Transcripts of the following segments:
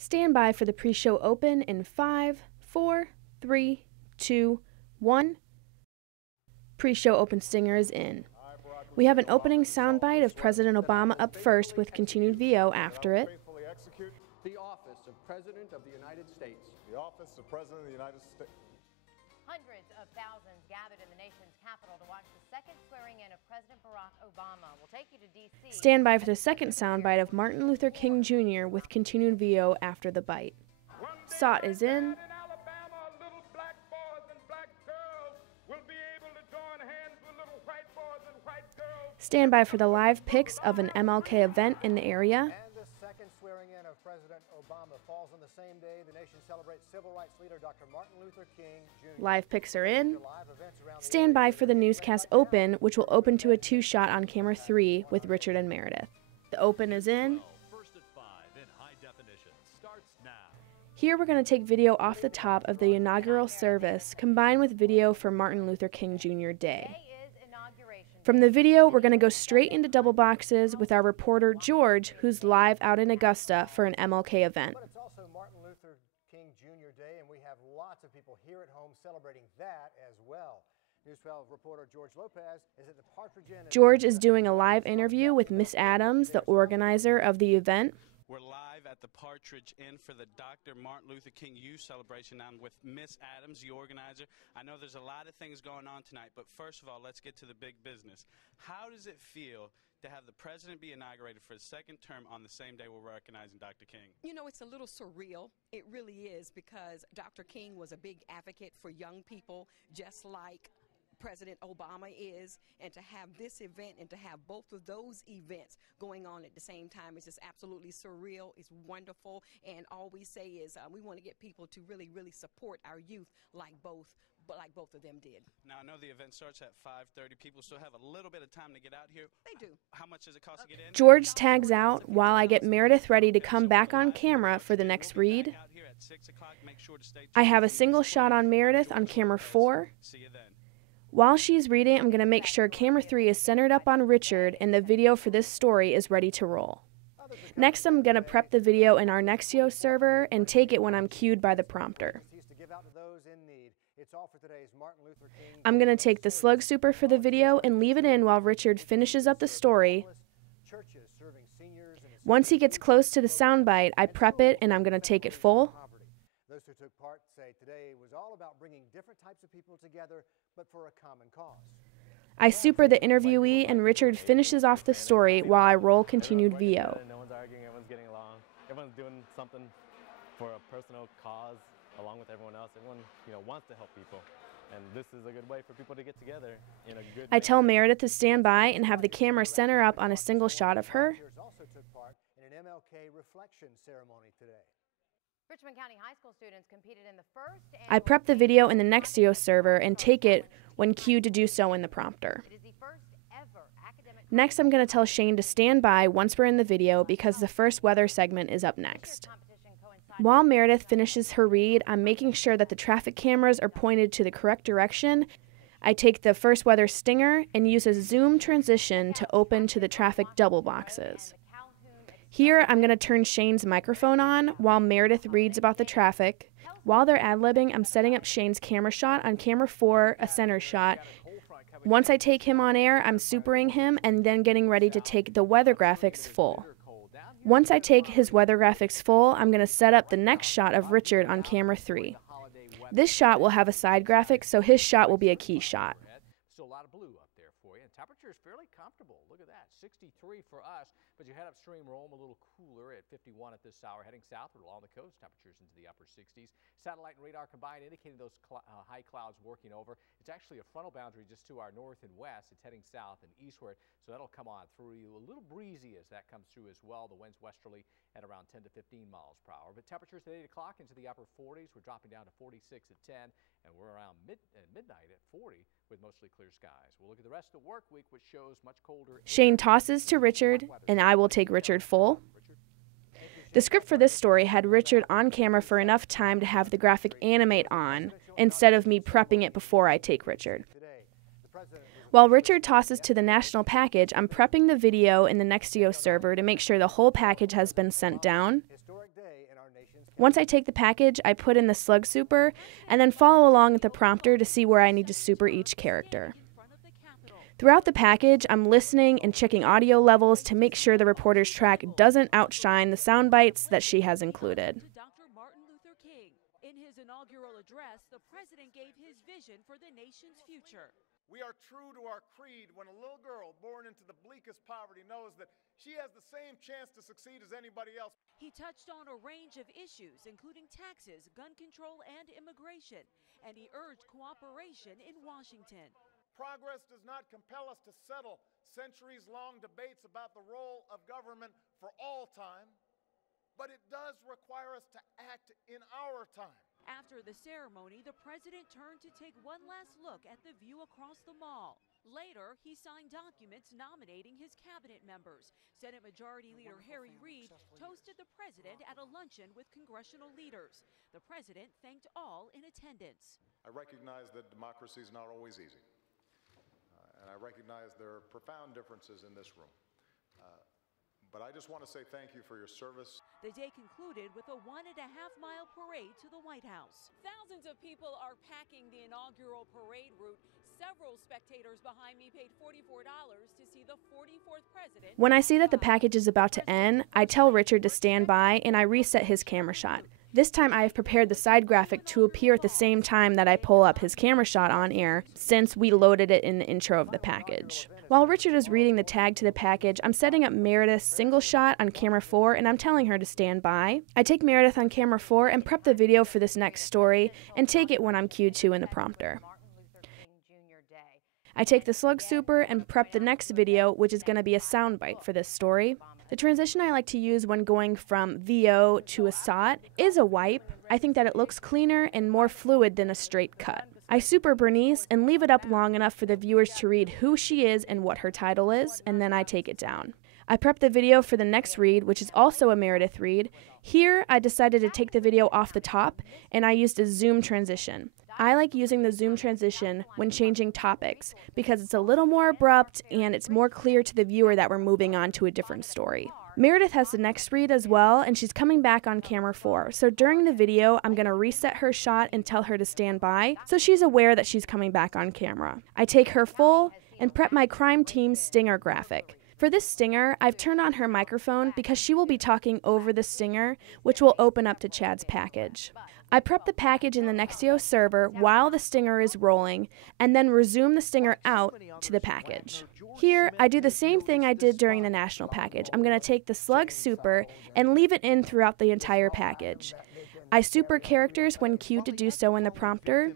Stand by for the pre-show open in 5, 4, 3, 2, 1. Pre-show open stinger is in. We have an opening soundbite of President Obama up first with continued VO after it. The office of President of the United States. The office of President of the United States. Hundreds of thousands gathered in the nation's capital to watch the second swearing-in of President Barack Obama. We'll take you to D.C. Stand by for the second soundbite of Martin Luther King Jr. with continued VO after the bite. SOT is in. Stand by for the live pics of an MLK event in the area. And the second swearing-in of President Obama falls on the same day the nation celebrates civil rights leader Dr. Martin Luther King Jr. Live pics are in. Stand by for the newscast open, which will open to a two-shot on camera 3 with Richard and Meredith. The open is in. First at 5 in high definition starts now. Here we're going to take video off the top of the inaugural service, combined with video for Martin Luther King Jr. Day. From the video, we're going to go straight into double boxes with our reporter George, who's live out in Augusta for an MLK event. But it's also Martin Luther King Jr. Day, and we have lots of people here at home celebrating that as well. News 12 reporter George Lopez is at the Partridge Inn. George is doing a live interview with Miss Adams, the organizer of the event. We're live at the Partridge Inn for the Dr. Martin Luther King Youth Celebration. I'm with Miss Adams, the organizer. I know there's a lot of things going on tonight, but first of all, let's get to the big business. How does it feel to have the president be inaugurated for his second term on the same day we're recognizing Dr. King? You know, it's a little surreal. It really is, because Dr. King was a big advocate for young people, just like President Obama is, and to have this event and to have both of those events going on at the same time is just absolutely surreal. It's wonderful, and all we say is we want to get people to really support our youth like both of them did. Now, I know the event starts at 5:30. People still have a little bit of time to get out here. They do. How much does it cost to get in? George tags out while I get Meredith ready to come back on camera for the next read. I have a single shot on Meredith on camera 4. See you then. While she's reading, I'm going to make sure camera 3 is centered up on Richard and the video for this story is ready to roll. Next, I'm going to prep the video in our Nextio server and take it when I'm cued by the prompter. I'm going to take the slug super for the video and leave it in while Richard finishes up the story. Once he gets close to the soundbite, I prep it and I'm going to take it full. Those who took part say today was all about bringing different types of people together, but for a common cause. I super the interviewee and Richard finishes off the story while I roll continued VO. No one's arguing, everyone's getting along. Everyone's doing something for a personal cause along with everyone else. Everyone, wants to help people. And this is a good way for people to get together in a good I tell Meredith to stand by and have the camera center up on a single shot of her. Also took part in an MLK reflection ceremony today. Richmond County High School students competed in the first. I prep the video in the Nextio server and take it when cued to do so in the prompter. It is the first ever academic. Next, I'm going to tell Shane to stand by once we're in the video because the first weather segment is up next. While Meredith finishes her read, I'm making sure that the traffic cameras are pointed to the correct direction. I take the first weather stinger and use a zoom transition to open to the traffic double boxes. Here, I'm going to turn Shane's microphone on while Meredith reads about the traffic. While they're ad-libbing, I'm setting up Shane's camera shot on camera 4, a center shot. Once I take him on air, I'm supering him and then getting ready to take the weather graphics full. Once I take his weather graphics full, I'm going to set up the next shot of Richard on camera 3. This shot will have a side graphic, so his shot will be a key shot. Still a lot of blue up there for you. And temperature is fairly comfortable. Look at that, 63 for us. But you head upstream, Rome, a little cooler at 51 at this hour. Heading southward along the coast, temperatures into the upper 60s. Satellite and radar combined indicating those high clouds working over. It's actually a frontal boundary just to our north and west. It's heading south and eastward, so that'll come on through you. A little breezy as that comes through as well. The wind's westerly at around 10 to 15 miles per hour. But temperatures at 8 o'clock into the upper 40s. We're dropping down to 46 at 10, and we're around midnight at 40 with mostly clear skies. We'll look at the rest of the work week, which shows much colder. Shane tosses to Richard, and I will take Richard full. The script for this story had Richard on camera for enough time to have the graphic animate on, instead of me prepping it before I take Richard. While Richard tosses to the national package, I'm prepping the video in the Nextio server to make sure the whole package has been sent down. Historic day in our Once I take the package, I put in the slug super and then follow along with the prompter to see where I need to super each character. Throughout the package, I'm listening and checking audio levels to make sure the reporter's track doesn't outshine the sound bites that she has included. Dr. Martin Luther King. In his inaugural address, the president gave his vision for the nation's future. We are true to our creed when a little girl born into the bleakest poverty knows that she has the same chance to succeed as anybody else. He touched on a range of issues, including taxes, gun control, and immigration, and he urged cooperation in Washington. Progress does not compel us to settle centuries-long debates about the role of government for all time, but it does require us to act in our time. After the ceremony, the president turned to take one last look at the view across the mall. Later, he signed documents nominating his cabinet members. Senate Majority Leader Harry Reid toasted the president at a luncheon with congressional leaders. The president thanked all in attendance. I recognize that democracy is not always easy. And I recognize there are profound differences in this room. But I just want to say thank you for your service. The day concluded with a 1.5-mile parade to the White House. Thousands of people are packing the inaugural parade route. Several spectators behind me paid $44 to see the 44th president. When I see that the package is about to end, I tell Richard to stand by and I reset his camera shot. This time I have prepared the side graphic to appear at the same time that I pull up his camera shot on air, since we loaded it in the intro of the package. While Richard is reading the tag to the package, I'm setting up Meredith's single shot on camera 4 and I'm telling her to stand by. I take Meredith on camera 4 and prep the video for this next story and take it when I'm cued to in the prompter. I take the slug super and prep the next video, which is going to be a soundbite for this story. The transition I like to use when going from VO to a SOT is a wipe. I think that it looks cleaner and more fluid than a straight cut. I super Bernice and leave it up long enough for the viewers to read who she is and what her title is, and then I take it down. I prep the video for the next read, which is also a Meredith read. Here, I decided to take the video off the top, and I used a zoom transition. I like using the zoom transition when changing topics because it's a little more abrupt and it's more clear to the viewer that we're moving on to a different story. Meredith has the next read as well, and she's coming back on camera 4. So during the video, I'm going to reset her shot and tell her to stand by so she's aware that she's coming back on camera. I take her full and prep my crime team's stinger graphic. For this stinger, I've turned on her microphone because she will be talking over the stinger, which will open up to Chad's package. I prep the package in the Nextio server while the stinger is rolling, and then resume the stinger out to the package. Here, I do the same thing I did during the national package. I'm going to take the slug super and leave it in throughout the entire package. I super characters when cued to do so in the prompter.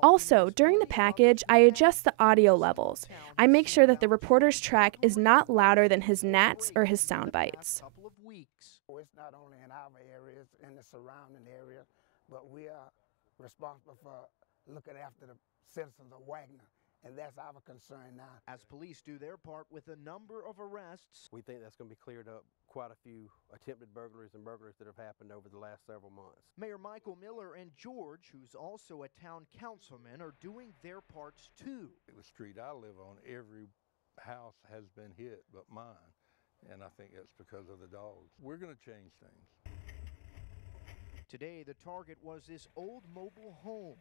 Also, during the package, I adjust the audio levels. I make sure that the reporter's track is not louder than his gnats or his sound bites. It's not only in our areas, in the surrounding area, but we are responsible for looking after the citizens of Wagner, and that's our concern now. As police do their part with a number of arrests. We think that's going to be cleared up quite a few attempted burglaries and burglaries that have happened over the last several months. Mayor Michael Miller and George, who's also a town councilman, are doing their parts too. The street I live on, every house has been hit but mine, and I think that's because of the dogs. We're going to change things. Today, the target was this old mobile home,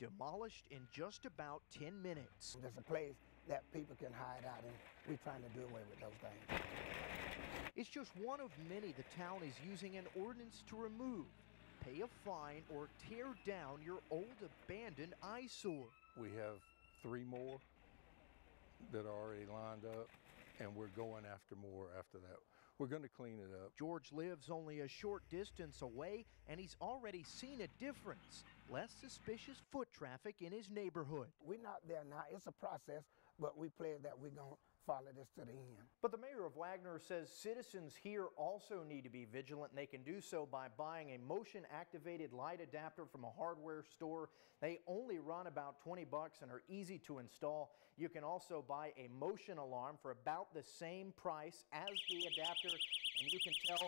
demolished in just about 10 minutes. There's a place that people can hide out in. We're trying to do away with those things. It's just one of many the town is using an ordinance to remove. Pay a fine or tear down your old abandoned eyesore. We have 3 more that are already lined up, and we're going after more after that. We're going to clean it up. George lives only a short distance away, and he's already seen a difference. Less suspicious foot traffic in his neighborhood. We're not there now. It's a process, but we pledge that we're going to follow this to the end. But the mayor of Wagner says citizens here also need to be vigilant, and they can do so by buying a motion-activated light adapter from a hardware store. They only run about $20 and are easy to install. You can also buy a motion alarm for about the same price as the adapter, and you can tell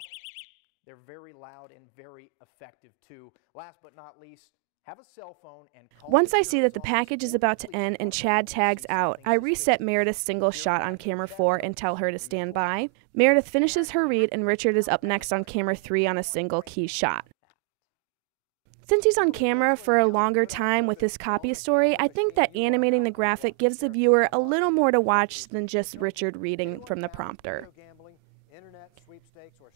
they're very loud and very effective too. Last but not least, have a cell phone, and call Once I the see that the sheriff's package office is or about to police end and department Chad tags out, I reset Meredith's single shot on camera 4 and tell her to stand by. Meredith finishes her read and Richard is up next on camera 3 on a single key shot. Since he's on camera for a longer time with this copy story, I think that animating the graphic gives the viewer a little more to watch than just Richard reading from the prompter.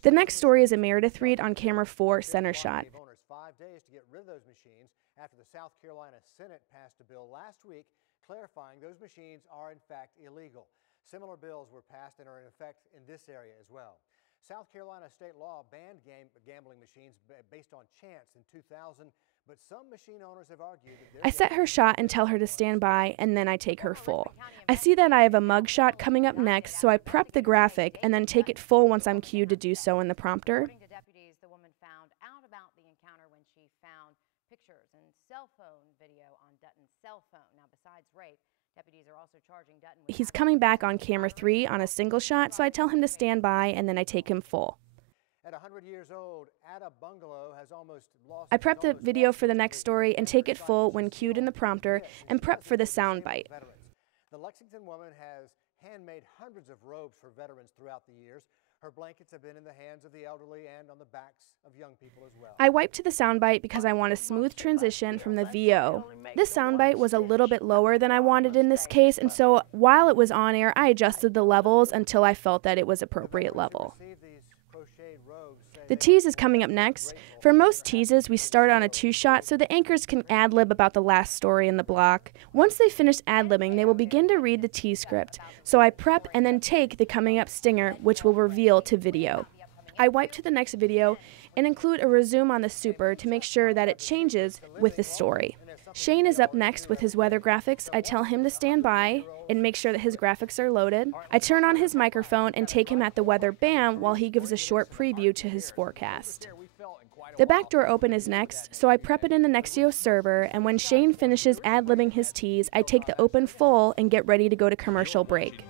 The next story is a Meredith read on camera 4, center shot. Owners 5 days to get rid of those machines after the South Carolina Senate passed a bill last week clarifying those machines are in fact illegal. Similar bills were passed and are in effect in this area as well. South Carolina state law banned gambling machines based on chance in 2000, but some machine owners have argued that I set her shot and tell her to stand by, and then I take her full. I see that I have a mug shot coming up next, so I prep the graphic and then take it full once I'm cued to do so in the prompter. According to deputies, the woman found out about the encounter when she found pictures and cell phone video on Dutton's cell phone. Now, besides rape, deputies are also charging Dutton with... He's coming back on camera 3 on a single shot, so I tell him to stand by, and then I take him full. At 100 years old, Ada Bungalow has almost lost... I prep the video for the next story and take it full when cued in the prompter and prep for the soundbite. The Lexington woman has handmade hundreds of robes for veterans throughout the years. Her blankets have been in the hands of the elderly and on the backs of young people as well. I wiped to the soundbite because I want a smooth transition from the VO. This soundbite was a little bit lower than I wanted in this case, and so while it was on air, I adjusted the levels until I felt that it was appropriate level. The tease is coming up next. For most teases, we start on a 2-shot so the anchors can ad-lib about the last story in the block. Once they finish ad-libbing, they will begin to read the tease script. So I prep and then take the coming up stinger, which will reveal to video. I wipe to the next video and include a resume on the super to make sure that it changes with the story. Shane is up next with his weather graphics. I tell him to stand by and make sure that his graphics are loaded. I turn on his microphone and take him at the weather bam while he gives a short preview to his forecast. The back door open is next, so I prep it in the Nexio server, and when Shane finishes ad-libbing his tease, I take the open full and get ready to go to commercial break.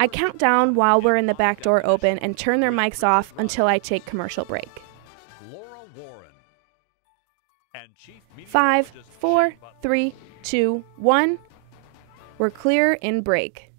I count down while we're in the back door open and turn their mics off until I take commercial break. 5, 4, 3, 2, 1. We're clear in break.